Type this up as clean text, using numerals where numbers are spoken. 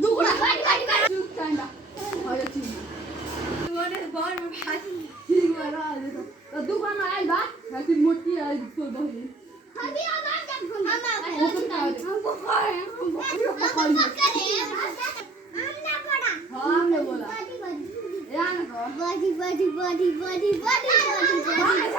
दुगुना चुप कांडा हो जा ठीक तुम्हारे बाहर में भाई ठीक वाला आ जाता तो दुकान आई बा ऐसी मोटी आई तो दही अभी आधा जब हम हमको खाए हमने पड़ा हां हमने बोला यार को बड़ी बड़ी बड़ी बड़ी बड़ी